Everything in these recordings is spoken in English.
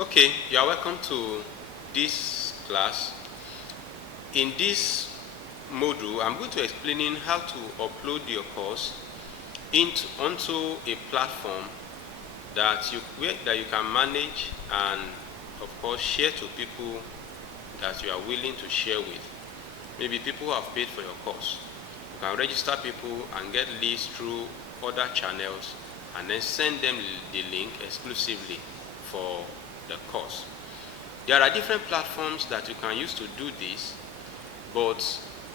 Okay, you are welcome to this class. In this module, I'm going to explaining how to upload your course onto a platform that you can manage and of course share to people that you are willing to share with. Maybe people who have paid for your course. You can register people and get leads through other channels and then send them the link exclusively for the course. There are different platforms that you can use to do this, but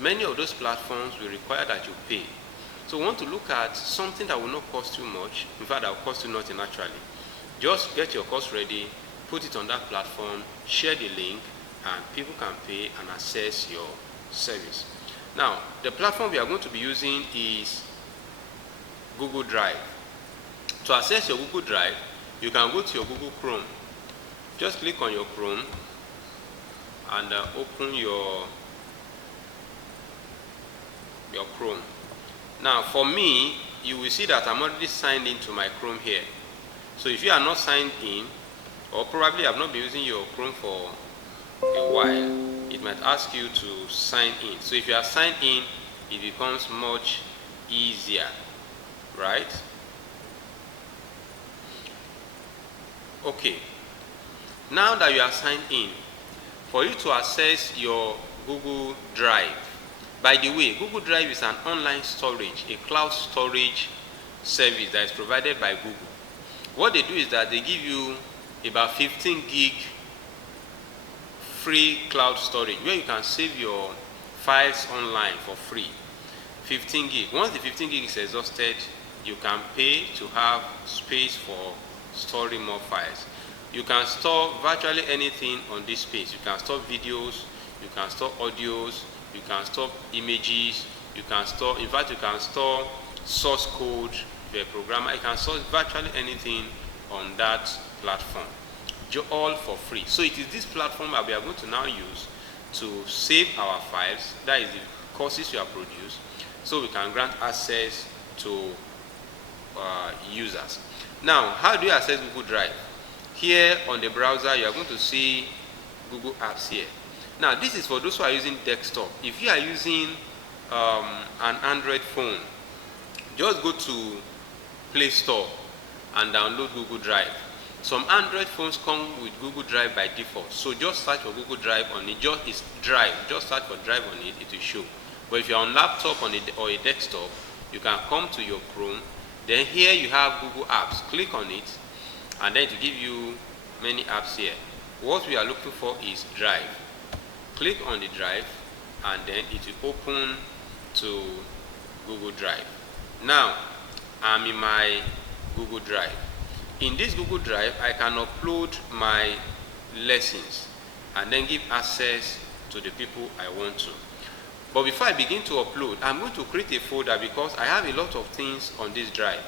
many of those platforms will require that you pay. So we want to look at something that will not cost you much, in fact that will cost you nothing actually. Just get your course ready, put it on that platform, share the link, and people can pay and access your service. Now, the platform we are going to be using is Google Drive. To access your Google Drive, you can go to your Google Chrome. Just click on your Chrome and open your Chrome. Now for me, you will see that I'm already signed into my Chrome here. So if you are not signed in, or probably have not been using your Chrome for a while, it might ask you to sign in. So if you are signed in, it becomes much easier, right? Okay. Now that you are signed in, for you to access your Google Drive, by the way, Google Drive is an online storage, a cloud storage service that is provided by Google. What they do is that they give you about 15 gig free cloud storage where you can save your files online for free. 15 gig. Once the 15 gig is exhausted, you can pay to have space for storing more files. You can store virtually anything on this space. You can store videos, you can store audios, you can store images, you can store, in fact you can store source code, the programmer, you can store virtually anything on that platform, all for free. So it is this platform that we are going to now use to save our files, that is the courses you have produced, so we can grant access to users. Now, how do you access Google Drive? Here on the browser, you are going to see Google Apps here. Now, this is for those who are using desktop. If you are using an Android phone, just go to Play Store and download Google Drive. Some Android phones come with Google Drive by default. So just search for Google Drive on it. It's Drive. Just search for Drive on it, it will show. But if you're on laptop or a desktop, you can come to your Chrome. Then here you have Google Apps. Click on it, and then to give you many apps here. What we are looking for is Drive. Click on the Drive and then it will open to Google Drive. Now I'm in my Google Drive. In this Google Drive, I can upload my lessons and then give access to the people I want to. But before I begin to upload, I'm going to create a folder because I have a lot of things on this drive.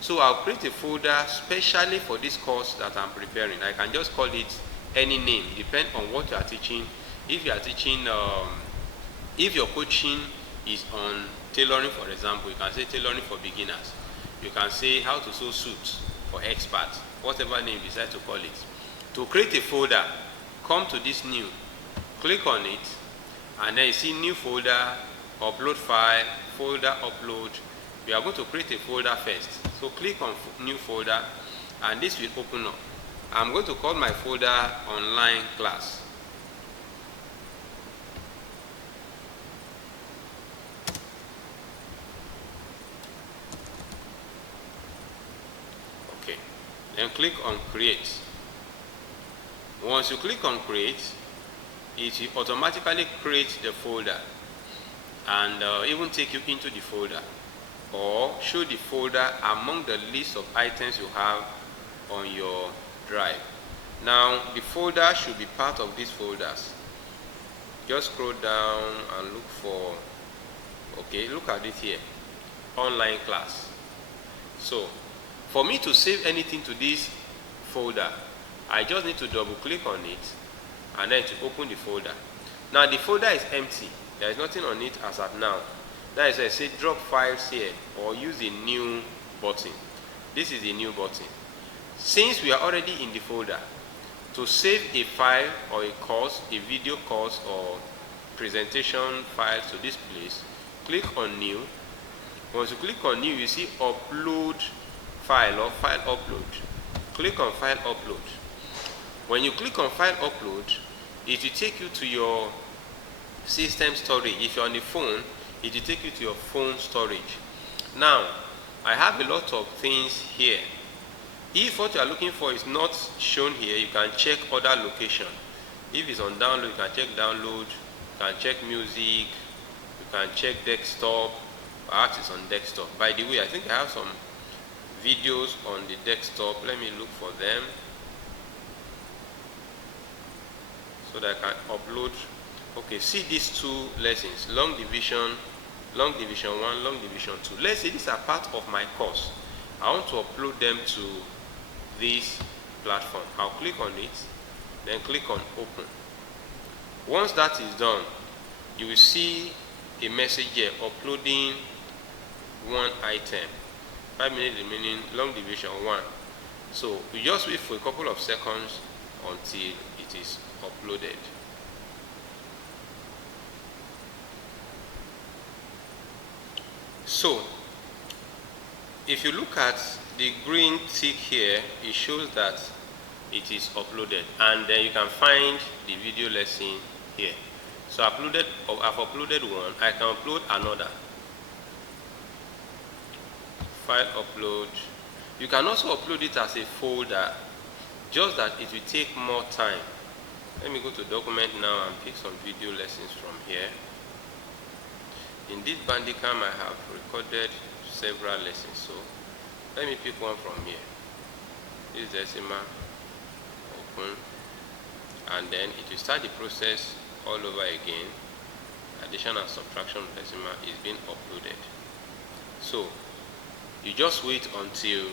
So I'll create a folder specially for this course that I'm preparing. I can just call it any name, depend on what you are teaching. If you are teaching, if your coaching is on tailoring, for example, you can say tailoring for beginners. You can say how to sew suits for experts, whatever name you decide to call it. To create a folder, come to this new, click on it, and then you see new folder, upload file, folder upload. We are going to create a folder first. So click on new folder and this will open up. I'm going to call my folder online class. Okay. Then click on create. Once you click on create, it will automatically create the folder and even take you into the folder, or show the folder among the list of items you have on your drive. Now the folder should be part of these folders. Just scroll down and look for, okay, look at it here, online class. So for me to save anything to this folder, I just need to double click on it and then to open the folder. Now the folder is empty, there is nothing on it as at now. That is, I say drop files here or use the new button. This is the new button. Since we are already in the folder, To save a file or a course, a video course or presentation file to this place, click on new. Once you click on new, you see upload file or file upload. Click on file upload. When you click on file upload, it will take you to your system storage. If you're on the phone, it will take you to your phone storage. Now, I have a lot of things here. If what you are looking for is not shown here, you can check other location. If it's on download, you can check download, you can check music, you can check desktop. Perhaps it's on desktop. By the way, I think I have some videos on the desktop. Let me look for them so that I can upload. Okay, see these two lessons, long division 1, long division 2. Let's say these are part of my course. I want to upload them to this platform. I'll click on it, then click on open. Once that is done, you will see a message here, uploading one item, 5 minutes remaining, long division 1. So you just wait for a couple of seconds until it is uploaded. So if you look at the green tick here, it shows that it is uploaded, and then you can find the video lesson here. So I've uploaded one. I can upload another. File upload. You can also upload it as a folder, just that it will take more time. Let me go to document now and pick some video lessons from here. In this Bandicam, I have recorded several lessons, so let me pick one from here. This is Decima, open, and then it will start the process all over again. Addition and subtraction of Decima is being uploaded. So you just wait until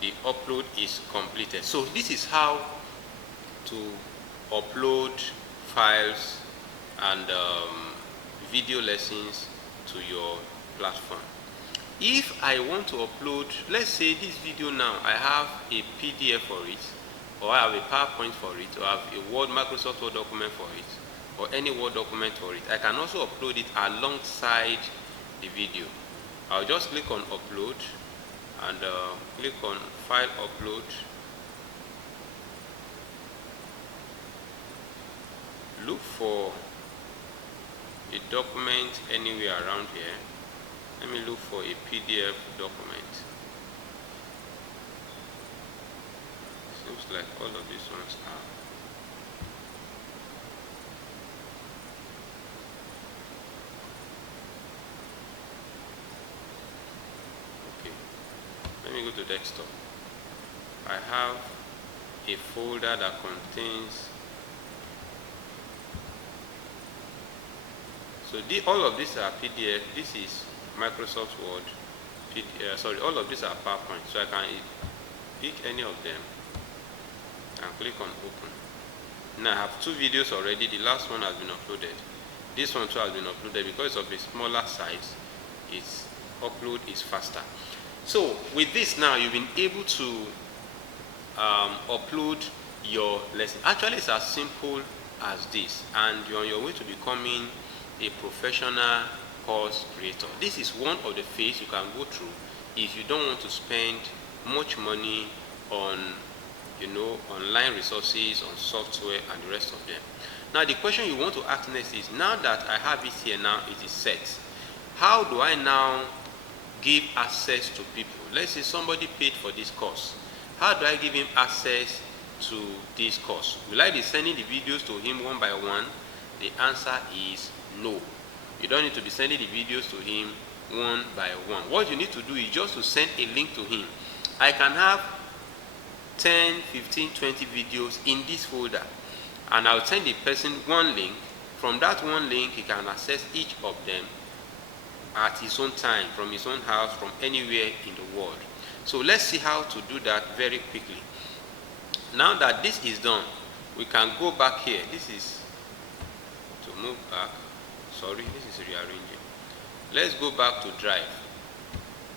the upload is completed. So this is how to upload files and video lessons to your platform. If I want to upload, let's say this video now, I have a PDF for it, or I have a PowerPoint for it, or I have a Microsoft Word document for it, or any Word document for it, I can also upload it alongside the video. I'll just click on upload and click on file upload. Look for a document anywhere around here. Let me look for a PDF document. Seems like all of these ones are. Okay. Let me go to desktop. I have a folder that contains. So all of these are PDF. This is Microsoft Word. All of these are PowerPoint. So I can pick any of them and click on open. Now I have two videos already. The last one has been uploaded. This one too has been uploaded. Because of a smaller size, its upload is faster. So with this now, you've been able to upload your lesson. Actually, it's as simple as this, and you're on your way to becoming a professional course creator. This is one of the phases you can go through if you don't want to spend much money on online resources, on software and the rest of them. Now the question you want to ask next is, now that I have it here, now it is set, how do I now give access to people? Let's say somebody paid for this course. How do I give him access to this course? Will I be sending the videos to him one by one? The answer is no. You don't need to be sending the videos to him one by one. What you need to do is just to send a link to him. I can have 10, 15, 20 videos in this folder, and I'll send the person one link. From that one link, he can access each of them at his own time, from his own house, from anywhere in the world. So let's see how to do that very quickly. Now that this is done, we can go back here. This is to move back. Sorry, this is rearranging. Let's go back to Drive.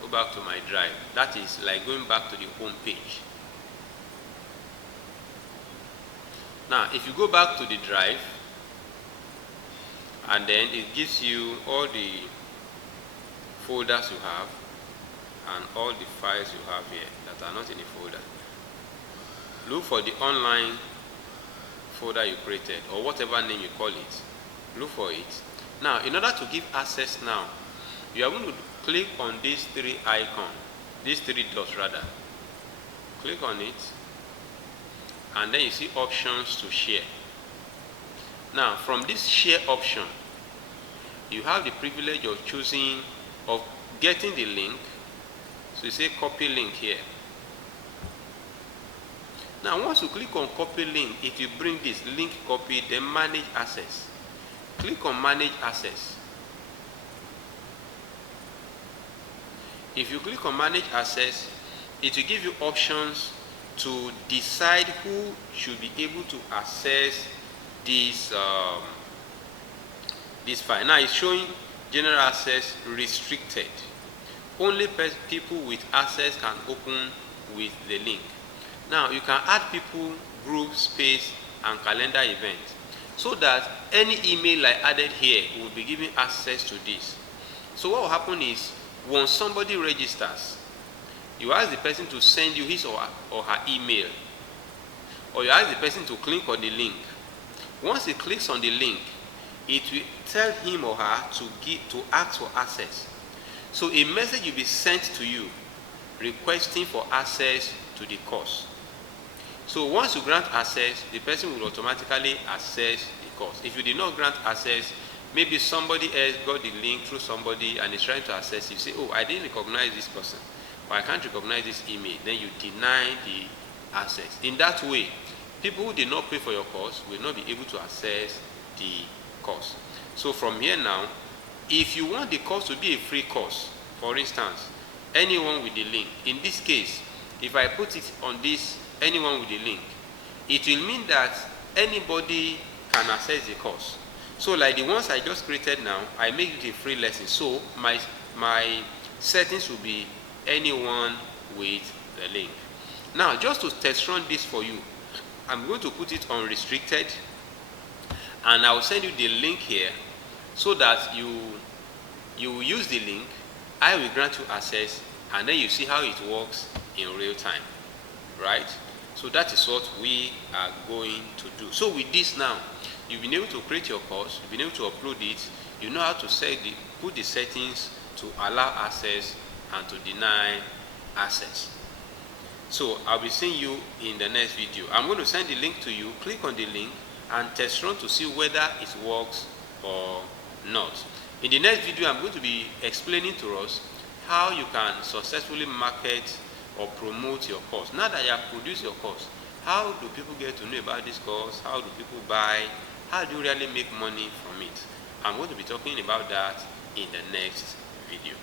Go back to my Drive. That is like going back to the home page. Now if you go back to the drive, and then it gives you all the folders you have and all the files you have here that are not in the folder. Look for the online folder you created, or whatever name you call it. Look for it. Now in order to give access now, you are going to click on these three icons, these three dots rather. Click on it, and then you see options to share. Now from this share option, you have the privilege of choosing, of getting the link. So you say copy link here. Now once you click on copy link, it will bring this link copy, then manage access. Click on manage access. If you click on manage access, it will give you options to decide who should be able to access this file. Now it's showing general access restricted. Only people with access can open with the link. Now you can add people, group, space, and calendar event, so that any email I added here will be given access to this. So what will happen is, once somebody registers, you ask the person to send you his or her email, or you ask the person to click on the link. Once he clicks on the link, it will tell him or her to ask for access. So a message will be sent to you requesting for access to the course. So once you grant access, the person will automatically access the course. If you did not grant access, maybe somebody else got the link through somebody and is trying to access it. You say, oh, I didn't recognize this person, or I can't recognize this email. Then you deny the access. In that way, people who did not pay for your course will not be able to access the course. So from here now, if you want the course to be a free course, for instance, anyone with the link, in this case, if I put it on this, anyone with the link, it will mean that anybody can access the course. So like the ones I just created now, I make it a free lesson. So my settings will be anyone with the link. Now just to test run this for you, I'm going to put it on restricted, and I'll send you the link here so that you use the link. I will grant you access, and then you see how it works in real time, right? So that is what we are going to do. So with this now, you've been able to create your course, you've been able to upload it, you know how to put the settings to allow access and to deny access. So I'll be seeing you in the next video. I'm going to send the link to you. Click on the link and test run to see whether it works or not. In the next video, I'm going to be explaining to us how you can successfully market or promote your course. Now that you have produced your course, how do people get to know about this course? How do people buy? How do you really make money from it? I'm going to be talking about that in the next video.